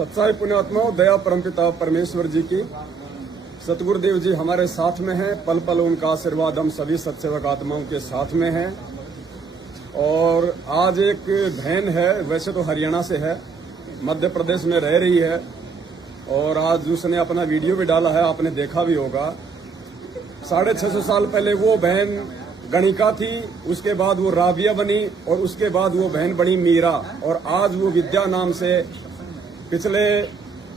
सच्चाई पुण्यात्माओं, दया परमपिता परमेश्वर जी की, सतगुरुदेव जी हमारे साथ में हैं। पल पल उनका आशीर्वाद हम सभी सत्सेवक आत्माओं के साथ में है। और आज एक बहन है, वैसे तो हरियाणा से है, मध्य प्रदेश में रह रही है, और आज उसने अपना वीडियो भी डाला है, आपने देखा भी होगा। 650 साल पहले वो बहन गणिका थी, उसके बाद वो राबिया बनी, और उसके बाद वो बहन बनी मीरा, और आज वो विद्या नाम से पिछले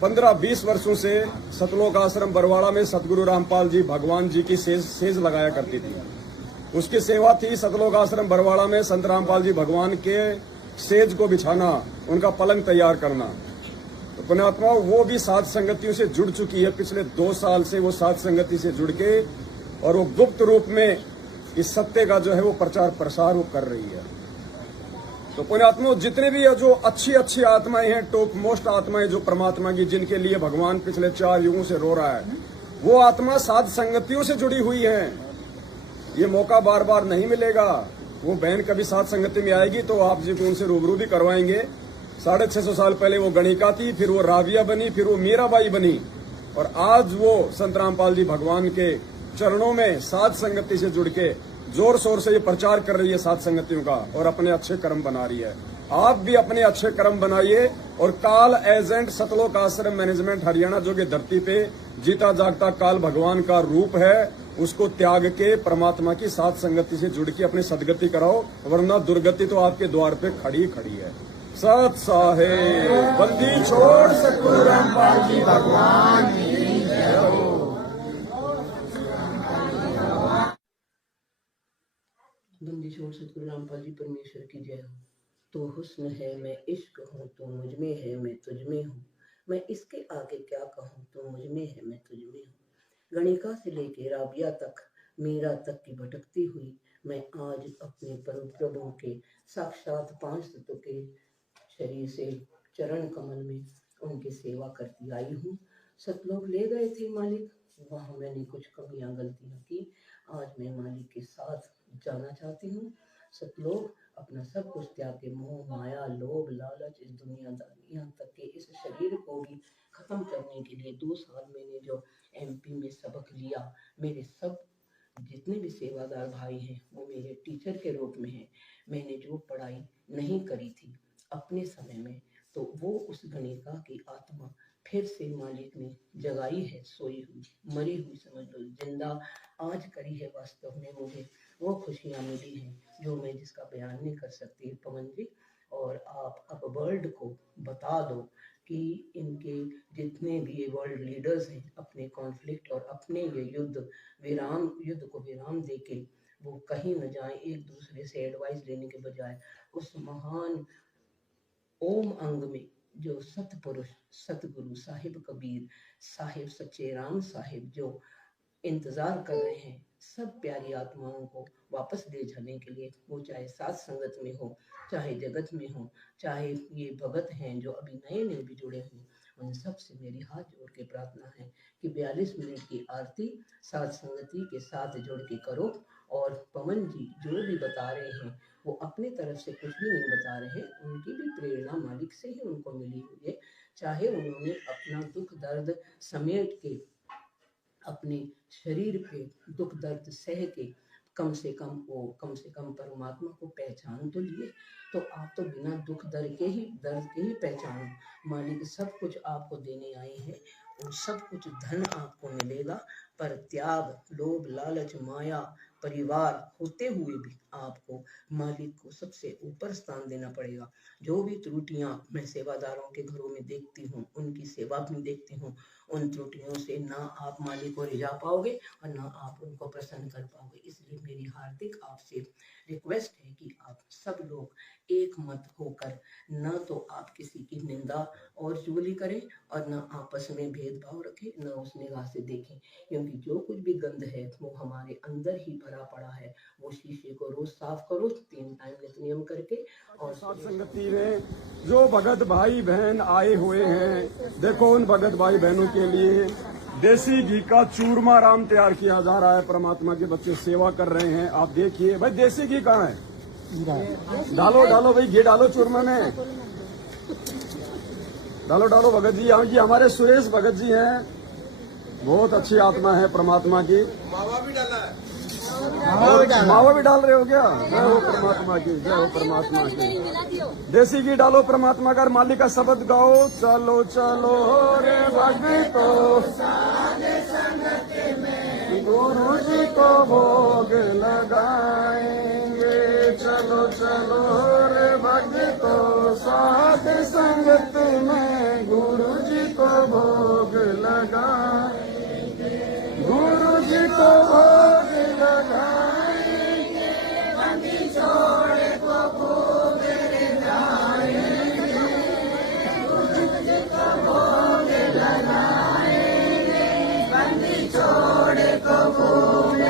15-20 वर्षों से सतलोक आश्रम बरवाड़ा में सतगुरु रामपाल जी भगवान जी की सेज लगाया करती थी। उसकी सेवा थी सतलोक आश्रम बरवाड़ा में संत रामपाल जी भगवान के सेज को बिछाना, उनका पलंग तैयार करना। तो पुण्यात्मा वो भी साध संगतियों से जुड़ चुकी है। पिछले 2 साल से वो साध संगति से जुड़ के, और वो गुप्त रूप में इस सत्य का जो है वो प्रचार प्रसार वो कर रही है। तो पुण्यात्मा जितने भी जो अच्छी आत्माएं हैं, टॉप मोस्ट आत्माएं जो परमात्मा की, जिनके लिए भगवान पिछले 4 युगों से रो रहा है, वो आत्मा साध संगतियों से जुड़ी हुई है। ये मौका बार बार नहीं मिलेगा। वो बहन कभी साध संगति में आएगी तो आप जी को उनसे रूबरू भी करवाएंगे। 650 साल पहले वो गणिका थी, फिर वो राबिया बनी, फिर वो मीराबाई बनी, और आज वो संत रामपाल जी भगवान के चरणों में साध संगति से जुड़ के जोर शोर से ये प्रचार कर रही है साध संगतियों का, और अपने अच्छे कर्म बना रही है। आप भी अपने अच्छे कर्म बनाइए, और काल एजेंट सतलोक आश्रम मैनेजमेंट हरियाणा जो कि धरती पे जीता जागता काल भगवान का रूप है, उसको त्याग के परमात्मा की साध संगति से जुड़ के अपनी सदगति कराओ, वरना दुर्गति तो आपके द्वार पे खड़ी खड़ी है। सत साहेब बंदी छोड़ सतगुरु रामपाल जी भगवान की जय हो। बंदी छोड़ सतगुरु रामपाल जी परमेश्वर की जय हो। तो हुस्न है मैं इश्क हूँ, तो मुझ में है मैं तुझ में हूँ, मैं इसके आगे क्या कहूँ, तो मुझ में है मैं तुझ में हूँ। गणिका से लेके राबिया तक, मीरा तक की भटकती हुई मैं आज अपने परम प्रभु के साक्षात 5 तत्व के शरीर से चरण कमल में उनकी सेवा करती आई हूँ। सतलोक ले गए थे मालिक, वहाँ मैंने कुछ कमियां गलतियां की। आज मैं मालिक के साथ जाना चाहती हूँ। सतलोक अपना सब कुछ त्याग के, मोह माया लोभ लालच, इस दुनियादारी, यहाँ तक कि इस शरीर को भी खत्म करने के लिए 2 साल मैंने जो MP में सबक लिया, मेरे सब जितने भी सेवादार भाई हैं वो मेरे टीचर के रूप में हैं। मैंने जो पढ़ाई नहीं करी थी अपने समय में, तो वो उस गणिका की आत्मा फिर से मालिक ने जगाई है, सोई हुई मरी हुई समझ लो, जिंदा आज करी है। वास्तव में मुझे वो खुशियाँ मिली हैं जो मैं जिसका बयान नहीं कर सकती पवन जी। और आप अब वर्ल्ड को बता दो कि इनके जितने भी ये वर्ल्ड लीडर्स हैं, अपने कॉन्फ्लिक्ट और अपने ये युद्ध को विराम देके वो कहीं न जाएं, एक दूसरे से एडवाइस लेने के बजाय उस महान ओम अंग में जो सतपुरुष सतगुरु साहिब कबीर साहिब सच्चे राम साहिब जो इंतजार कर रहे हैं सब प्यारी आत्माओं को वापस ले जाने के लिए, वो चाहे साथ संगत में हो, चाहे जगत में हो, चाहे ये भगत हैं जो अभी नए भी जुड़े हों, उन सब से मेरी हाथ जोड़ के प्रार्थना है कि 42 मिनट की आरती साथ संगति के साथ जुड़ के करो। और पवन जी जो भी बता रहे हैं वो अपनी तरफ से कुछ भी नहीं बता रहे, उनकी भी प्रेरणा मालिक से ही उनको मिली हुई है। चाहे उन्होंने अपना दुख दर्द समेट के अपने शरीर पे दुख दर्द सह के कम से कम परमात्मा को पहचान तो लिए। तो आप तो बिना दुख दर्द के ही पहचानो। मालिक सब कुछ आपको देने आए हैं, और सब कुछ धन आपको मिलेगा, पर त्याग लोभ लालच माया परिवार होते हुए भी आपको मालिक को सबसे ऊपर स्थान देना पड़ेगा। जो भी त्रुटियां मैं सेवादारों के घरों में देखती हूँ, उनकी सेवा में देखती हूँ, उन त्रुटियों से ना आप मालिक को रिझा पाओगे और ना आप उनको प्रसन्न कर पाओगे। इसलिए मेरी हार्दिक आपसे रिक्वेस्ट है कि आप सब लोग एक मत होकर न तो आप किसी की निंदा और चुगली करें, और न आपस में भेदभाव रखें, न उस निगाह से देखें, क्योंकि जो कुछ भी गंद है वो हमारे अंदर ही भरा पड़ा है। वो शीशे को रोज साफ करो 3 टाइम नियम करके। और साथ संगति में जो भगत भाई बहन आए हुए हैं, देखो उन भगत भाई बहनों के लिए देसी घी का चूरमा राम तैयार किया जा रहा है। परमात्मा के बच्चे सेवा कर रहे हैं। आप देखिए भाई, देसी घी कहाँ है? डालो भाई, घी डालो चूरमा में। डालो डालो भगत जी। ये हमारे सुरेश भगत जी हैं, बहुत अच्छी आत्मा है परमात्मा की। मावा भी डाला है। मावा भी डाल रहे हो क्या? जय हो परमात्मा की, जय हो परमात्मा की। देसी घी डालो परमात्मा का, मालिक का शब्द गाओ। चलो चलो रे भक्तो गुरु जी को भोग लगाएंगे। चलो चलो रे भक्तो साध संगत में गुरु जी को भोग लगाएंगे। गुरु जी को भोग लगाएंगे, बंदी छोड़ को भोग लगाएंगे। गुरु जी को भोग लगाएंगे, बंदी छोड़ को भोग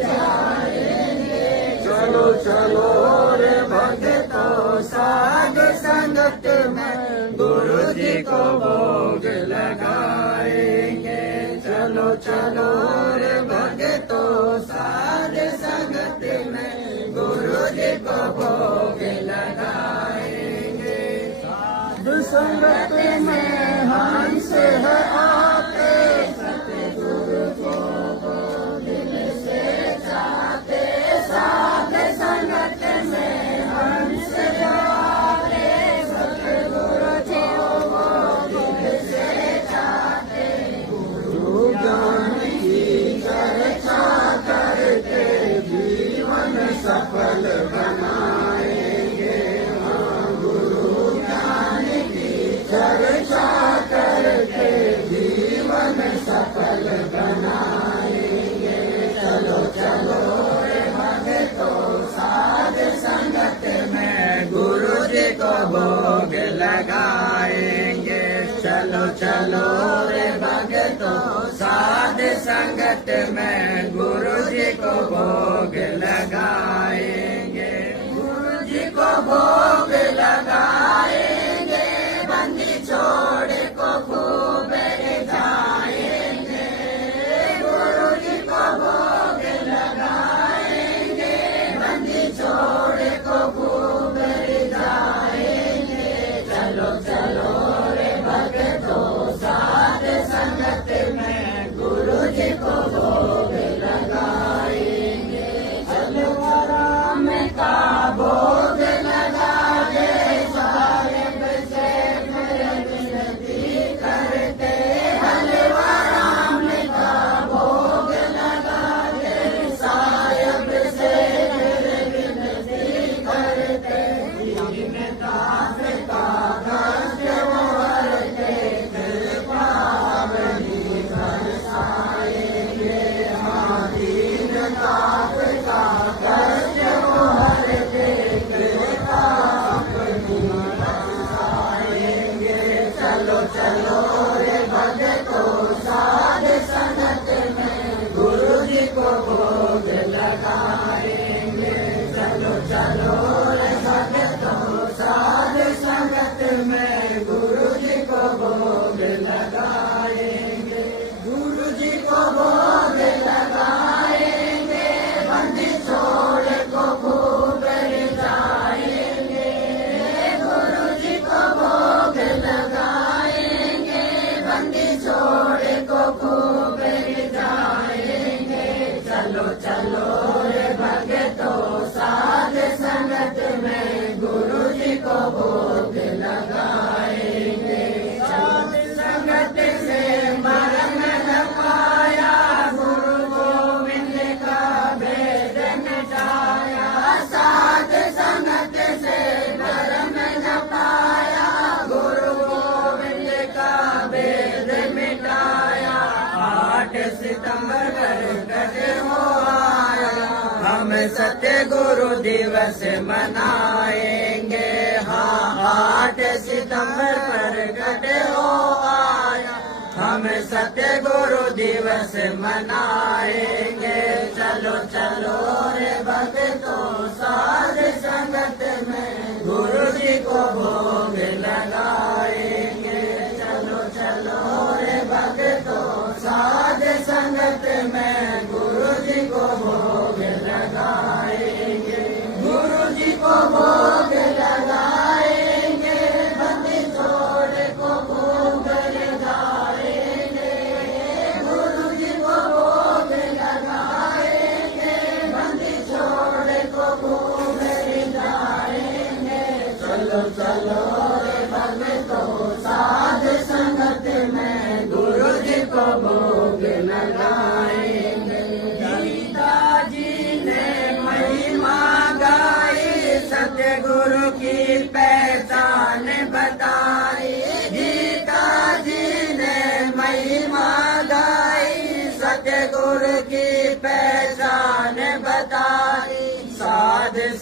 लगाएंगे। चलो चलो रे भक्तो साध संगत में गुरु जी को भोग लगाएंगे। चलो चलो रे भक्तो साध संगत में गुरु जी को भोग लगाएंगे। साध संगत में हंस है आते, सतगुरु को दिल से चाहते। साध संगत में हंस आते, सतगुरु को दिल से चाहते। गुरु ज्ञान की चर्चा करके जीवन सफल बनाएंगे। हाँ, गुरु ज्ञान की चर्चा करके जीवन सफल बनाएंगे। चलो चलो रे भक्तो साध संगत में गुरु जी को भोग लगाएंगे। चलो चलो रे भक्तो साध संगत में गुरु जी को भोग लगाएंगे। गुरु जी को भोग लगाएंगे, बंदी छोड़ को खूब जाएंगे। गुरु जी को भोग लगाएंगे, बंदी छोड़ को खूब जाएंगे। चलो चलो रे भक्तो साध संगत में गुरु जी को भोग लगाएंगे। चलो राम का भोग लगा दे, साहेब से विनती करते। हलवा राम का भोग लगा दे, साहेब से विनती करते। दास का कष्ट वो हरते, कृपा बड़ी बरसाएंगे। हाँ, दीन दास का कष्ट वो हरते, कृपा बड़ी बरसाएंगे। चलो चलो रे भक्तो साध संगत में गुरु जी को भोग लगाएंगे। चलो चलो रे भक्तो साध संगत में गुरु जी को भोग लगाएंगे। गुरु जी को भोग लगाएंगे, बंदी छोड़ को खूब जाएंगे। गुरु जी को भोग लगाएंगे, बंदी छोड़ को खूब जाएंगे। चलो चलो रे भक्तो साध संगत में गुरु जी को भोग लगाएंगे। साध संगत से मरम न पाया, गुरु गोविंद का भेद मिटाया। साध संगत से मरम न पाया, गुरु गोविंद का भेद मिटाया। 8 सितंबर प्रकट हो आया, हम सत्य गुरु दिवस मनाएंगे। हाँ, 8 सितंबर प्रकट हो आया, हम सत्य गुरु दिवस मनाएंगे। चलो चलो रे भक्तो साध संगत में गुरु जी को भोग लगाएंगे। चलो चलो रे भक्तो साध संगत में गुरु जी को भोग लगाएंगे। गुरु जी को भोग लगाएंगे, बंदी छोड़ को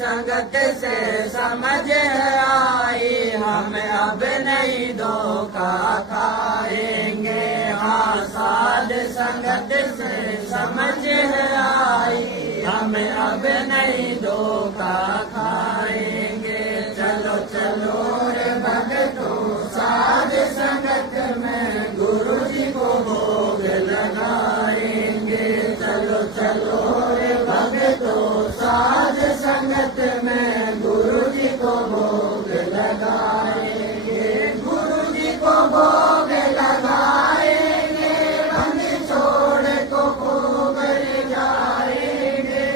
संगत से समझ आई, हम अब नहीं धोखा खाएंगे। हाँ साध संगत से समझ आई, हम अब नहीं धोखा खाएंगे। चलो चलो रे भक्तों साध संगत में गुरु जी को भोग लगाएंगे। चलो चलो रे भक्तों साध संगत में गुरु जी को भोग लगाएंगे। गुरु जी को भोग लगाएंगे, बंदी छोड़ को भोग जाएंगे।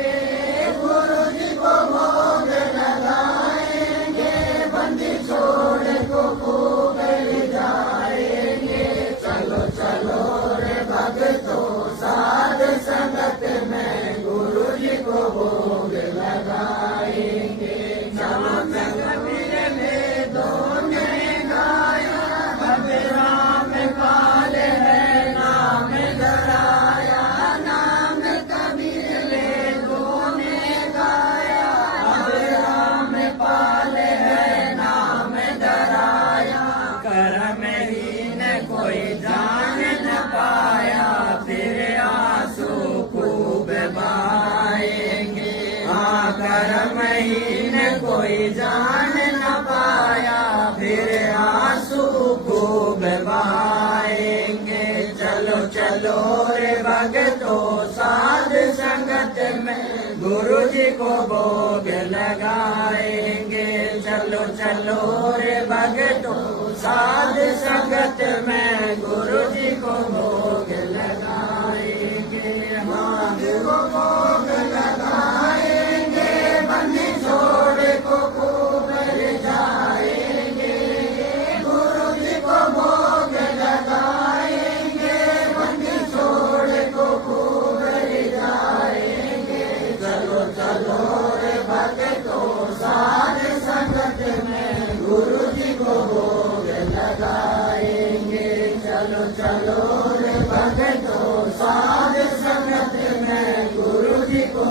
गुरु जी को भोग लगाएंगे, बंदी छोड़ को भोग जाएंगे। चलो चलो रे भक्तों साध संगत में गुरु जी को भोग लगाएंगे। चलो चलो मेरे वेदों ने गाया, अब राम काल है नाम धराया। नाम कबीर वेदों ने गाया, अब राम पाल है नाम धराया। कर्महीन कोई जान न पाया, फिर आंसू खूब बहाएंगे। हाँ कर्महीन कोई जान न पाया, फिर आंसू खूब बहाएंगे। चलो चलो रे भक्तों साध संगत में गुरु जी को भोग लगाएंगे। चलो चलो रे भक्तों साध संगत में गुरु जी को भोग लगाएंगे। हाँ को भोग लगाएंगे, बंदी छोड़ को खूब जाएंगे। गुरु जी को भोग लगाएंगे, बंदी छोड़ को खूब जाएंगे। चलो चलो रे भक्तों साध संगत में गुरु जी को भोग लगाएंगे। चलो चलो रे भक्तों साध संगत में गुरु जी को